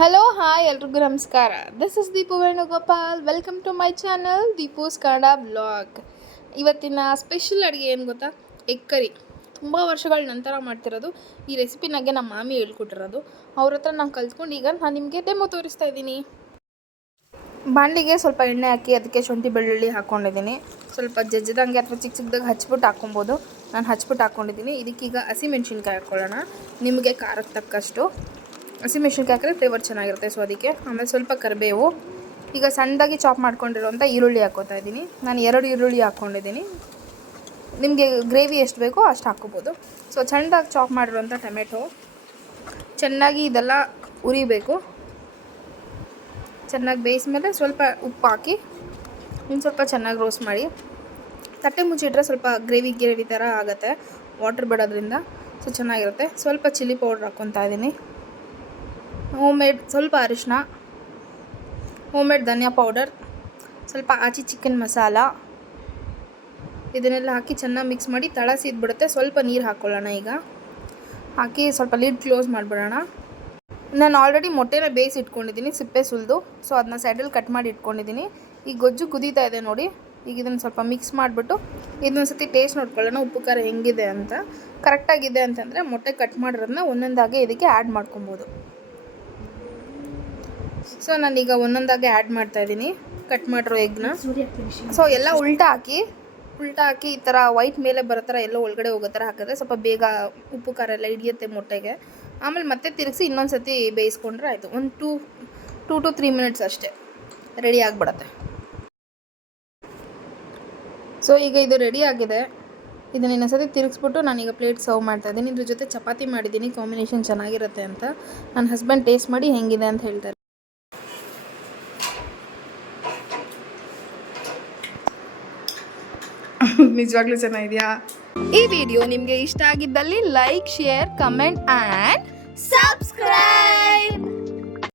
Hello hi ಎಲ್ರಿಗೂ ನಮಸ್ಕಾರ. This is Deepu Venugopal. Welcome to my channel Deepu's Kannada blog. ಇವತ್ತಿನ ಸ್ಪೆಷಲ್ ಅಡುಗೆ ಏನು ಗೊತ್ತಾ? Egg curry. ತುಂಬ ವರ್ಷಗಳ ನಂತರ ಮಾಡ್ತಿರೋದು ಈ ರೆಸಿಪಿನಾಗೆ ನಮ್ಮ ಮಾಮಿ ಹೇಳ್ಕೊಟ್ಟಿರೋದು. ಅವ್ರ ಹತ್ರ ನಾನು ಕಲ್ತ್ಕೊಂಡು ಈಗ ನಾನು ನಿಮಗೆ ಡೆಮೋ ತೋರಿಸ್ತಾ ಇದ್ದೀನಿ. ಬಾಣಲಿಗೆ ಸ್ವಲ್ಪ ಎಣ್ಣೆ ಹಾಕಿ ಅದಕ್ಕೆ ಶುಂಠಿ ಬೆಳ್ಳುಳ್ಳಿ ಹಾಕ್ಕೊಂಡಿದ್ದೀನಿ. ಸ್ವಲ್ಪ ಜಜ್ಜಿದಂಗೆ ಅಥವಾ ಚಿಕ್ಕ ಚಿಕ್ಕದಾಗಿ ಹಚ್ಬಿಟ್ಟು ಹಾಕ್ಕೊಬೋದು. ನಾನು ಹಚ್ಬಿಟ್ಟು ಹಾಕ್ಕೊಂಡಿದ್ದೀನಿ. ಇದಕ್ಕೀಗ ಹಸಿಮೆಣ್ಸಿನ್ಕಾಯಿ ಹಾಕ್ಕೊಳ್ಳೋಣ. ನಿಮಗೆ ಖಾರಕ್ಕೆ ತಕ್ಕಷ್ಟು ಹಸಿಮೆಣ್ಸಿನ್ಕಾಯಿ ಹಾಕಿದ್ರೆ ಫ್ಲೇವರ್ ಚೆನ್ನಾಗಿರುತ್ತೆ. ಸೊ ಅದಕ್ಕೆ ಆಮೇಲೆ ಸ್ವಲ್ಪ ಕರಿಬೇವು. ಈಗ ಸಣ್ಣದಾಗಿ ಚಾಪ್ ಮಾಡ್ಕೊಂಡಿರೋಂಥ ಈರುಳ್ಳಿ ಹಾಕ್ಕೊತಾ ಇದ್ದೀನಿ. ನಾನು 2 ಈರುಳ್ಳಿ ಹಾಕ್ಕೊಂಡಿದ್ದೀನಿ. ನಿಮಗೆ ಗ್ರೇವಿ ಎಷ್ಟು ಬೇಕೋ ಅಷ್ಟು ಹಾಕ್ಕೋಬೋದು. ಸೊ ಸಣ್ಣದಾಗಿ ಚಾಪ್ ಮಾಡಿರೋಂಥ ಟೊಮೆಟೊ ಚೆನ್ನಾಗಿ ಇದೆಲ್ಲ ಉರಿಬೇಕು. ಚೆನ್ನಾಗಿ ಬೇಯಿಸ್ಮೇಲೆ ಸ್ವಲ್ಪ ಉಪ್ಪು ಹಾಕಿ ಇನ್ನು ಸ್ವಲ್ಪ ಚೆನ್ನಾಗಿ ರೋಸ್ಟ್ ಮಾಡಿ ತಟ್ಟೆ ಮುಚ್ಚಿಟ್ರೆ ಸ್ವಲ್ಪ ಗ್ರೇವಿ ಥರ ಆಗುತ್ತೆ ವಾಟರ್ ಬಿಡೋದ್ರಿಂದ. ಸೊ ಚೆನ್ನಾಗಿರುತ್ತೆ. ಸ್ವಲ್ಪ ಚಿಲ್ಲಿ ಪೌಡ್ರ್ ಹಾಕ್ಕೊತಾ ಇದ್ದೀನಿ. ಹೋಮ್ಮೇಡ್ ಸ್ವಲ್ಪ ಅರಿಶಿನ, ಹೋಮ್ಮೇಡ್ ಧನಿಯಾ ಪೌಡರ್, ಸ್ವಲ್ಪ ಆಚಿ ಚಿಕನ್ ಮಸಾಲ, ಇದನ್ನೆಲ್ಲ ಹಾಕಿ ಚೆನ್ನಾಗಿ ಮಿಕ್ಸ್ ಮಾಡಿ ತಳ ಸೀದ್ಬಿಡುತ್ತೆ. ಸ್ವಲ್ಪ ನೀರು ಹಾಕ್ಕೊಳ್ಳೋಣ. ಈಗ ಹಾಕಿ ಸ್ವಲ್ಪ ಲಿಡ್ ಕ್ಲೋಸ್ ಮಾಡಿಬಿಡೋಣ. ನಾನು ಆಲ್ರೆಡಿ ಮೊಟ್ಟೆನ ಬೇಯಿಸಿ ಇಟ್ಕೊಂಡಿದ್ದೀನಿ ಸಿಪ್ಪೆ ಸುಲಿದು. ಸೊ ಅದನ್ನ ಸೈಡಲ್ಲಿ ಕಟ್ ಮಾಡಿ ಇಟ್ಕೊಂಡಿದ್ದೀನಿ. ಈ ಗೊಜ್ಜು ಕುದೀತಾ ಇದೆ ನೋಡಿ. ಈಗ ಇದನ್ನು ಸ್ವಲ್ಪ ಮಿಕ್ಸ್ ಮಾಡಿಬಿಟ್ಟು ಇದೊಂದು ಸತಿ ಟೇಸ್ಟ್ ನೋಡ್ಕೊಳ್ಳೋಣ ಉಪ್ಪು ಖಾರ ಹೆಂಗಿದೆ ಅಂತ. ಕರೆಕ್ಟಾಗಿದೆ ಅಂತಂದರೆ ಮೊಟ್ಟೆ ಕಟ್ ಮಾಡಿರೋದನ್ನ ಒಂದೊಂದಾಗೆ ಇದಕ್ಕೆ ಆ್ಯಡ್ ಮಾಡ್ಕೊಬೋದು. ಸೊ ನಾನೀಗ ಒಂದೊಂದಾಗೆ ಆ್ಯಡ್ ಮಾಡ್ತಾಯಿದ್ದೀನಿ ಕಟ್ ಮಾಡಿರೋ ಎಗ್ನ. ಸೊ ಎಲ್ಲ ಉಲ್ಟಾ ಹಾಕಿ ಈ ಥರ ವೈಟ್ ಮೇಲೆ ಬರೋ ಥರ ಎಲ್ಲ ಒಳಗಡೆ ಹೋಗೋ ಥರ ಹಾಕಿದ್ರೆ ಸ್ವಲ್ಪ ಬೇಗ ಉಪ್ಪು ಖಾರ ಎಲ್ಲ ಹಿಡಿಯುತ್ತೆ ಮೊಟ್ಟೆಗೆ. ಆಮೇಲೆ ಮತ್ತೆ ತಿರುಗಿಸಿ ಇನ್ನೊಂದು ಸತಿ ಬೇಯಿಸ್ಕೊಂಡ್ರೆ ಆಯಿತು. ಒಂದು 2 to 3 ಮಿನಿಟ್ಸ್ ಅಷ್ಟೇ ರೆಡಿ ಆಗಿಬಿಡತ್ತೆ. ಸೊ ಈಗ ಇದು ರೆಡಿ ಆಗಿದೆ. ಇದನ್ನು ಇನ್ನೊಂದು ಸತಿ ತಿರುಗಿಸ್ಬಿಟ್ಟು ನಾನೀಗ ಪ್ಲೇಟ್ ಸರ್ವ್ ಮಾಡ್ತಾಯಿದ್ದೀನಿ. ಇದ್ರ ಜೊತೆ ಚಪಾತಿ ಮಾಡಿದ್ದೀನಿ, ಕಾಂಬಿನೇಷನ್ ಚೆನ್ನಾಗಿರುತ್ತೆ ಅಂತ. ನನ್ನ ಹಸ್ಬೆಂಡ್ ಟೇಸ್ಟ್ ಮಾಡಿ ಹೆಂಗಿದೆ ಅಂತ ಹೇಳ್ತಾರೆ. ನಿಜವಾಗ್ಲೂ ಚೆನ್ನಾಗಿದೆಯಾ? ಈ ವಿಡಿಯೋ ನಿಮಗೆ ಇಷ್ಟ ಆಗಿದ್ದಲ್ಲಿ like, share, comment and subscribe.